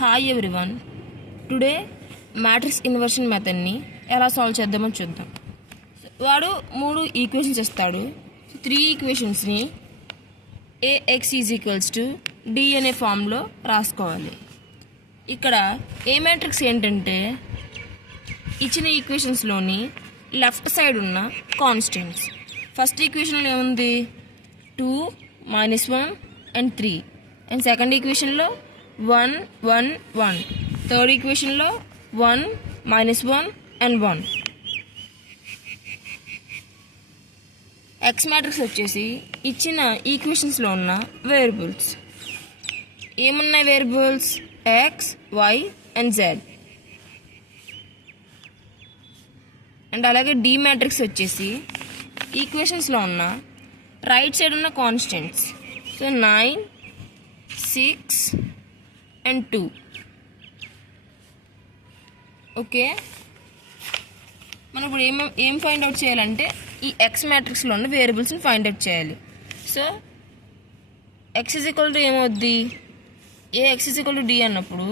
Hi everyone. Today matrix inversion మెథడ్ని ఎలా solve చేద్దామని చూద్దాం. వాడు 3 ఈక్వేషన్స్ ఇస్తాడు. 3 ఈక్వేషన్స్ని AX = D అనే ఫామ్లో రాసుకోవాలి. ఇక్కడ ఏ మ్యాట్రిక్స్ ఏంటంటే ఇచ్చిన ఈక్వేషన్స్లోని లెఫ్ట్ సైడ్ ఉన్న కాన్స్టెంట్స్. ఫస్ట్ ఈక్వేషన్లో ఏముంది 2, -1 and 3. అండ్ సెకండ్ ఈక్వేషన్లో 1, 1, 1. థర్డ్ ఈక్వేషన్లో 1, -1 and 1. ఎక్స్ మ్యాట్రిక్స్ వచ్చేసి ఇచ్చిన ఈక్వేషన్స్లో ఉన్న వేరియబుల్స్. ఏమున్నాయి variables? X, Y and Z. And అలాగే డి మ్యాట్రిక్స్ వచ్చేసి ఈక్వేషన్స్లో ఉన్న రైట్ సైడ్ ఉన్న కాన్స్టెంట్స్. So 9, 6 and 2. ఓకే, మనం ఇప్పుడు ఏం ఫైండ్ అవుట్ చేయాలంటే ఈ ఎక్స్ మ్యాట్రిక్స్లో ఉన్న వేరియబుల్స్ని ఫైండ్ అవుట్ చేయాలి. సో ఎక్స్ = ఏమవుద్ది? X = D అన్నప్పుడు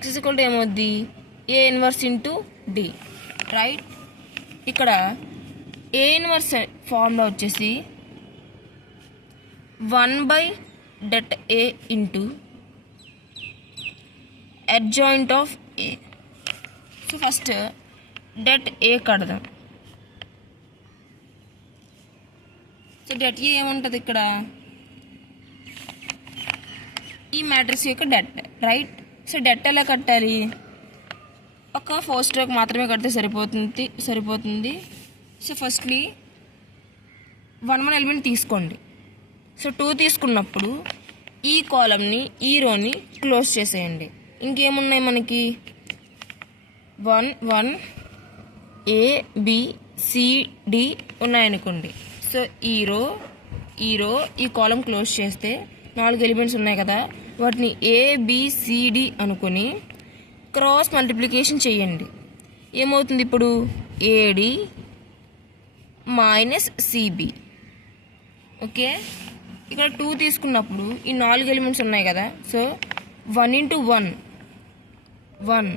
X ఏమవుద్ది? A inverse into D, right? ఇక్కడ A ఇన్వర్స్ ఫార్ములా వచ్చేసి 1/det A into adjoint of A. So first det A కడదాం. సో det A ఏముంటుంది ఇక్కడ? ఈ మ్యాట్రిక్స్ యొక్క డెట్, రైట్? సో డెట్ ఎలా కట్టాలి? ఒక 4 స్ట్రోక్ మాత్రమే కడితే సరిపోతుంది. సో ఫస్ట్లీ 1 ఎలిమెంట్ తీసుకోండి. సో 2 తీసుకున్నప్పుడు ఈ కాలమ్ని, ఈ రోని క్లోజ్ చేసేయండి. ఇంకేమున్నాయి మనకి? 1, 1, A, B, C, D ఉన్నాయనుకోండి. సో ఈ రో ఈ కాలం క్లోజ్ చేస్తే 4 ఎలిమెంట్స్ ఉన్నాయి కదా, వాటిని ABCD అనుకొని క్రాస్ మల్టిప్లికేషన్ చేయండి. ఏమవుతుంది ఇప్పుడు? AD - CB. ఓకే, ఇక్కడ 2 తీసుకున్నప్పుడు ఈ 4 ఎలిమెంట్స్ ఉన్నాయి కదా, సో 1 × 1 1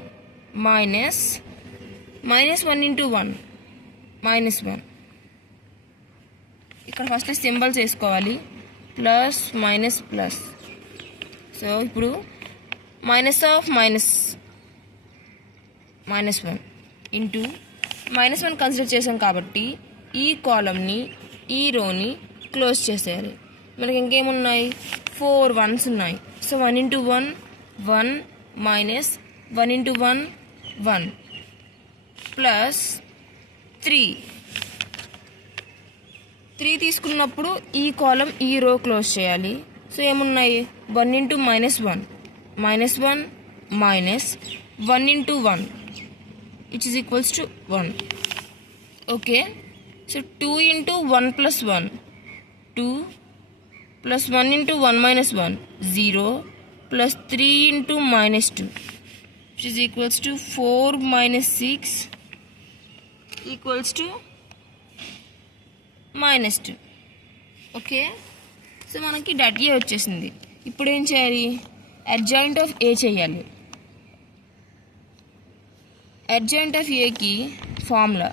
-1 × 1 -1. ఇక్కడ ఫస్ట్ సింబల్స్ వేసుకోవాలి, ప్లస్ మైనస్ ప్లస్. సో ఇప్పుడు -(-1) ఇంటూ -1 కన్సిడర్ చేసాం కాబట్టి ఈ కాలమ్ని, ఈ రోని క్లోజ్ చేసేయాలి. మనకి ఇంకేమున్నాయి? 4 1s ఉన్నాయి. సో 1 × 1 1 -1 × 1 1 ప్లస్ 3 తీసుకున్నప్పుడు ఈ కాలం, ఈ రో క్లోజ్ చేయాలి. సో ఏమున్నాయి? 1 × -1 -1 -1 × 1 which is equals to 1. Okay, so 2 × 1 + 1 2 plus 1 × 1 - 1 0 plus 3 × -2 which is equals to 4 - 6 equals to -2. Okay, so మనకి det A వచ్చేసింది. ఇప్పుడు ఏం చేయాలి? adjoint ఆఫ్ A చేయాలి. adjoint ఆఫ్ Aకి formula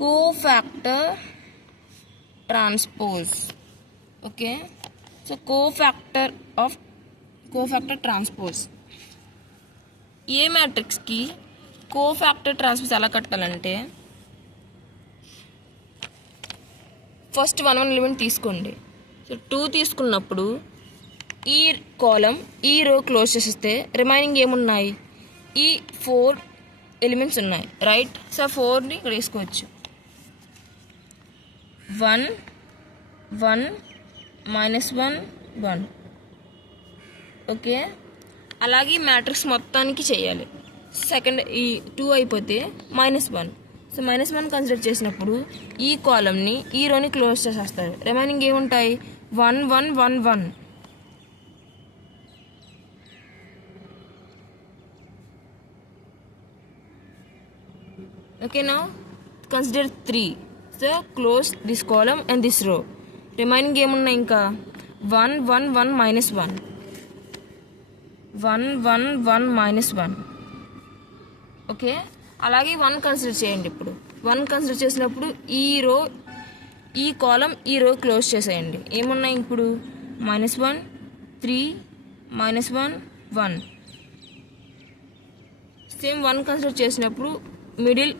cofactor transpose. Okay, so cofactor transpose. A మ్యాట్రిక్స్కి cofactor transpose ఎలా కట్టాలంటే ఫస్ట్ 1 ఎలిమెంట్ తీసుకోండి. సో 2 తీసుకున్నప్పుడు ఈ కాలం, ఈ రో క్లోజ్ చేసేస్తే రిమైనింగ్ ఏమున్నాయి? ఈ 4 ఎలిమెంట్స్ ఉన్నాయి, రైట్? సో 4ని ఇక్కడ వేసుకోవచ్చు. 1 1 -1 1. ఓకే, అలాగే మ్యాట్రిక్స్ మొత్తానికి చేయాలి. సెకండ్ ఈ 2 అయిపోతే -1. సో -1 కన్సిడర్ చేసినప్పుడు ఈ కాలమ్ని, ఈ రోని క్లోజ్ చేసేస్తారు. రిమైనింగ్ ఏముంటాయి? 1 1 1 1. Okay, now consider 3. So close this column and this రో. రిమైనింగ్ ఏమున్నాయి? ఇంకా 1 1 1 minus 1 1 1 1 minus 1. ఓకే, అలాగే 1 కన్సిడర్ చేయండి. ఇప్పుడు 1 కన్సిడర్ చేసినప్పుడు ఈ రో ఈ కాలం ఈ రో క్లోజ్ చేసేయండి. ఏమున్నాయి ఇప్పుడు -1 3 -1 1. సేమ్ 1 కన్సిడర్ చేసినప్పుడు మిడిల్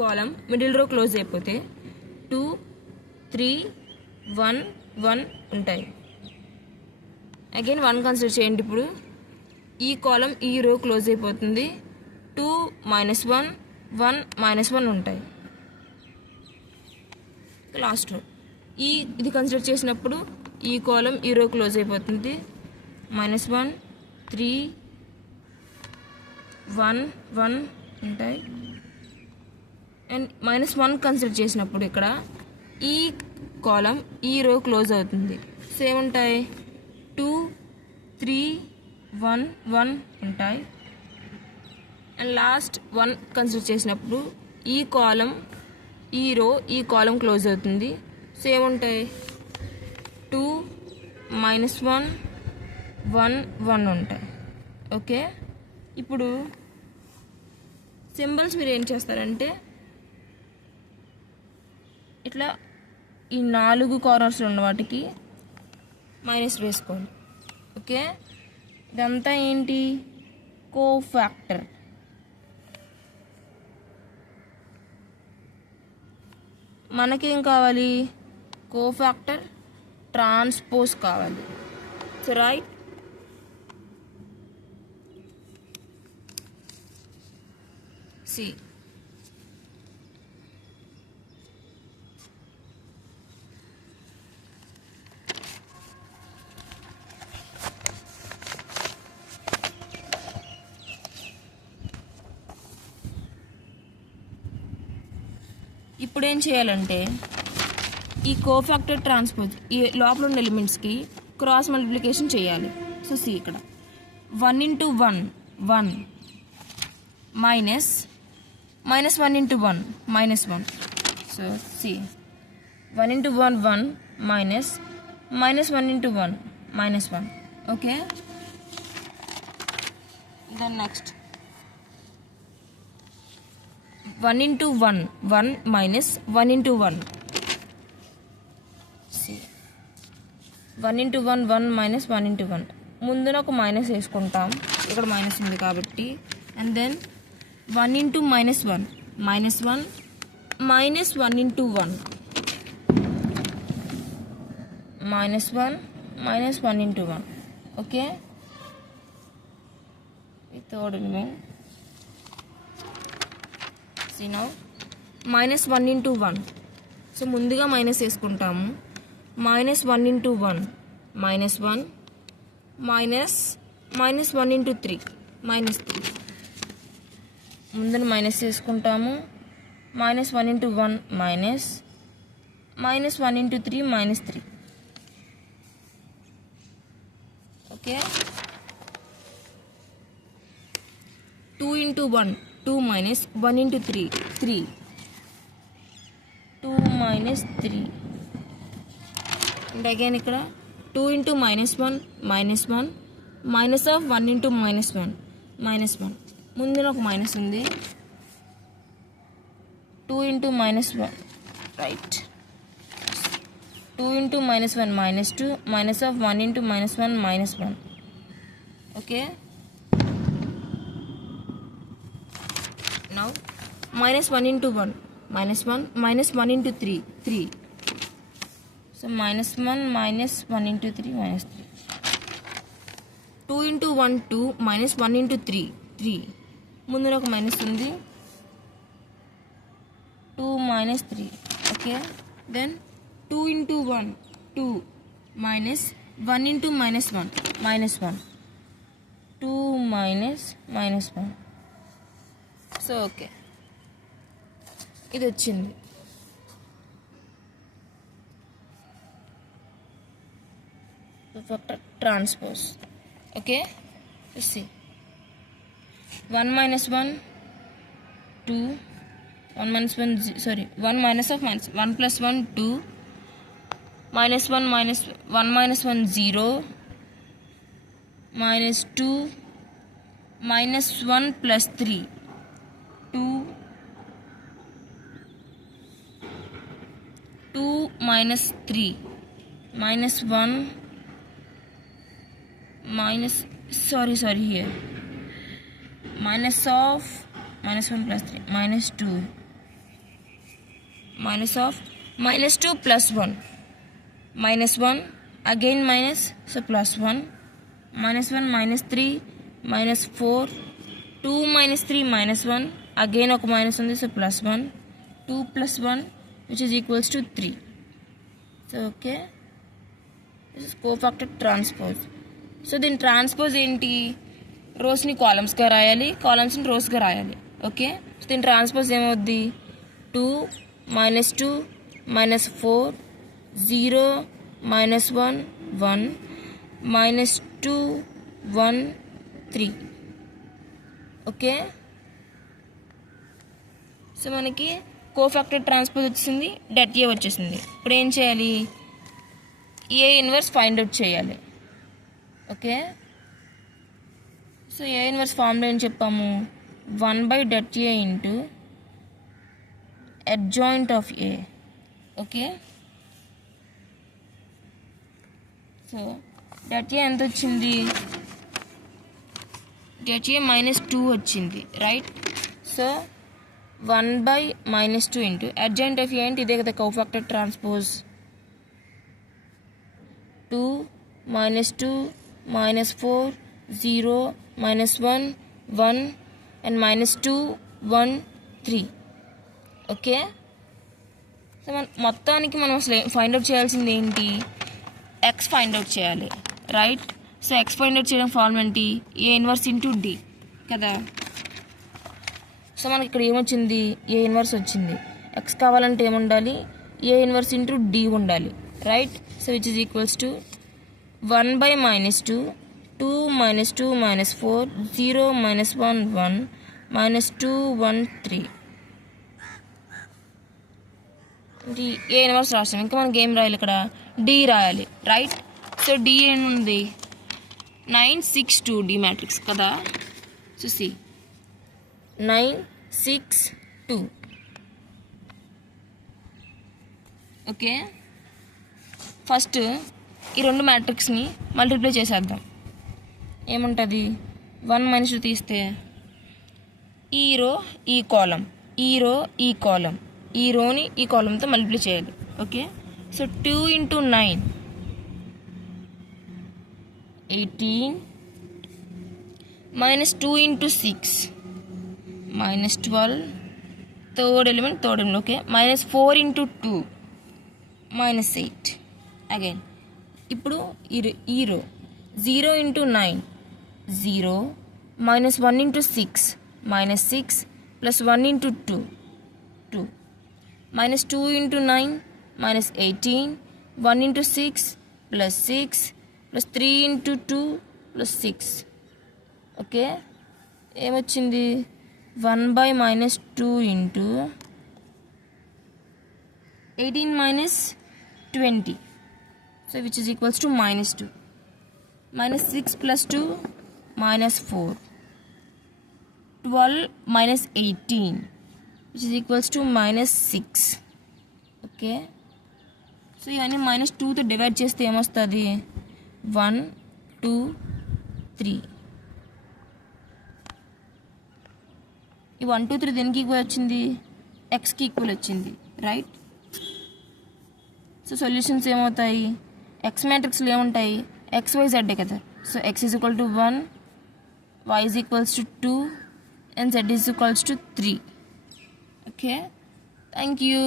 కాలం మిడిల్ రో క్లోజ్ అయిపోతే 2 3 1 1 ఉంటాయి. అగైన్ 1 కన్సిడర్ చేయండి. ఇప్పుడు ఈ కాలం ఈ రో క్లోజ్ అయిపోతుంది. 2 -1 1 -1 ఉంటాయి. లాస్ట్ రో ఇది కన్సిడర్ చేసినప్పుడు ఈ కాలం ఈ రో క్లోజ్ అయిపోతుంది. -1 3 1 1 ఉంటాయి. అండ్ -1 కన్సిడర్ చేసినప్పుడు ఇక్కడ ఈ కాలం ఈ రో క్లోజ్ అవుతుంది. సేమ్ ఉంటాయి. 2 3 1 1 ఉంటాయి. అండ్ లాస్ట్ 1 కన్సిడర్ చేసినప్పుడు ఈ కాలం ఈ రో ఈ కాలం క్లోజ్ అవుతుంది. సేమ్ ఉంటాయి. 2 -1 1 1 ఉంటాయి. ఓకే, ఇప్పుడు సింబల్స్ మీరు ఏం చేస్తారంటే ఇట్లా ఈ 4 కార్నర్స్లో ఉన్న వాటికి మైనస్ వేసుకోండి. ఓకే, ఇదంతా ఏంటి కోఫాక్టర్. మనకేం కావాలి కోఫాక్టర్ ట్రాన్స్పోజ్ కావాలి. సో రైట్ సి ఇప్పుడు ఏం చేయాలంటే ఈ కోఫాక్టర్ ట్రాన్స్పోజ్ ఈ లోపల ఉన్న ఎలిమెంట్స్కి క్రాస్ మల్టిప్లికేషన్ చేయాలి. సో సి ఇక్కడ 1 × 1 1 minus -1 × 1 -1. So see 1 × 1 1 minus -1 × 1 -1. Okay, then next 1 × 1 1 minus 1 × 1. See 1 × 1 1 minus 1 × 1. ముందున ఒక మైనస్ వేసుకుంటాం, ఇక్కడ మైనస్ ఉంది కాబట్టి. And then 1 × -1 -1 -1 × 1 -1 -1 × 1. ఓకే, ఈ థర్డ్ ఎలిమెంట్ now -1 × 1. సో ముందుగా మైనస్ వేసుకుంటాము. -1 × 1 -1 -1 × 3 -3. ముందున మైనస్ వేసుకుంటాము. -1 × 1 -1 × 3 -3. Okay, 2 × 1 2 minus 1 × 3 3 2 -3. అండ్ అగైన్ ఇక్కడ 2 × -1 -1 minus of 1 × -1 -1. ముందున ఒక మైనస్ ఉంది. 2 × -1 right. 2 × -1 -2 minus of 1 × -1 -1. Okay, now -1 × 1 -1 -1 × 3 3. So -1 -1 × 3 -3. 2 × 1 2 -1 × 3 3. ముందున ఒక మైనస్ ఉంది. 2 -3. Okay, then 2 × 1 2 -1 × -1 -1 2 -1. సో ఓకే, ఇది వచ్చింది. Transpose. Okay, C 1 - 1 2 1 - 1 sorry 1 minus of minus 1 + 1 2 minus 1 minus 1 0 minus 2 minus 1 plus 3 2 minus 3 minus 1 minus here minus of minus 1 plus 3 minus 2 minus of minus 2 plus 1 minus 1 again minus, so plus 1 minus 1 minus 3 minus 4 2 minus 3 minus 1 again ఒక minus ఉంది, so plus 1 2 plus 1 which is equals to 3. So okay, this is cofactor transpose. So దీని transpose ఏంటి, రోస్ని కాలమ్స్గా రాయాలి, కాలమ్స్ని రోస్గా రాయాలి. Okay, so దీని transpose ఏమవుద్ది 2 minus 2 minus 4 0 minus 1 1 minus 2 1 3. Okay, so మనకి cofactor transpose వచ్చింది, డెట్ ఏ వచ్చేసింది. ఇప్పుడు ఏం చేయాలి, ఏ ఇన్వర్స్ ఫైండ్ అవుట్ చేయాలి. ఓకే, సో ఏ ఇన్వర్స్ ఫార్ములా ఏం చెప్పాము, 1/det A into adjoint of A. Okay, so det A ఎంత వచ్చింది, det A -2 వచ్చింది, right. So 1/-2 into adjoint of A అంటే ఇదే కదా cofactor transpose, 2 minus 2 minus 4 0 minus 1 1 and minus 2 1 3. Okay, so మొత్తానికి మనం అసలు ఫైండ్ అవుట్ చేయాల్సింది ఏంటి, ఎక్స్ ఫైండ్ అవుట్ చేయాలి, right. So X find out చేయడం ఫార్ములా ఏంటి, ఏ ఇన్వర్స్ ఇంటూ డి కదా. సో మనకి ఇక్కడ ఏమొచ్చింది, ఏ ఇన్వర్స్ వచ్చింది. ఎక్స్ కావాలంటే ఏముండాలి, ఏ ఇన్వర్స్ ఇంటూ డి ఉండాలి, right. So which is equals to 1/-2 2 minus 2 minus 4 0 minus 1 1 minus 2 1 3. A inverse రాస్తాం, ఇంకా మనకి ఏం రాయాలి, ఇక్కడ డి రాయాలి, రైట్. సో డి ఏముంది 9 6 2 డి మ్యాట్రిక్స్ కదా. So C 9 6 2. ఓకే, ఫస్ట్ ఈ రెండు మ్యాట్రిక్స్ని మల్టిప్లై చేసేద్దాం. ఏముంటుంది, 1 - 2 తీస్తే ఈ రో ఈ కాలం, ఈ రో ఈ కాలం, ఈ రోని ఈ కాలంతో మల్టిప్లై చేయాలి. Okay, so 2 × 9 18 -2 × 6 -12 third element. Okay, -4 × 2 -8 again. ఇప్పుడు ఈ రో 0 × 9 0 -1 × 6 -6 plus 1 × 2 2 -2 × 9 -18 1 × 6 plus 6 plus 3 × 2 plus 6. Okay, ఏమొచ్చింది 1/-2 into 18 - 20. So which is equals to -2 -6 plus 2 -4 12 -18 which is equals to -6. Okay, so ఇవన్నీ -2తో డివైడ్ చేస్తే ఏమొస్తుంది 1 2 3. ఈ 1 2 3 దేనికి ఈక్వల్ వచ్చింది, ఎక్స్కి ఈక్వల్ వచ్చింది, రైట్. సో సొల్యూషన్స్ ఏమవుతాయి, ఎక్స్ మ్యాట్రిక్స్లో ఏముంటాయి, XYZ కదా. So x is equal to 1, y is equals to 2 and z is equals to 3. Okay, thank you.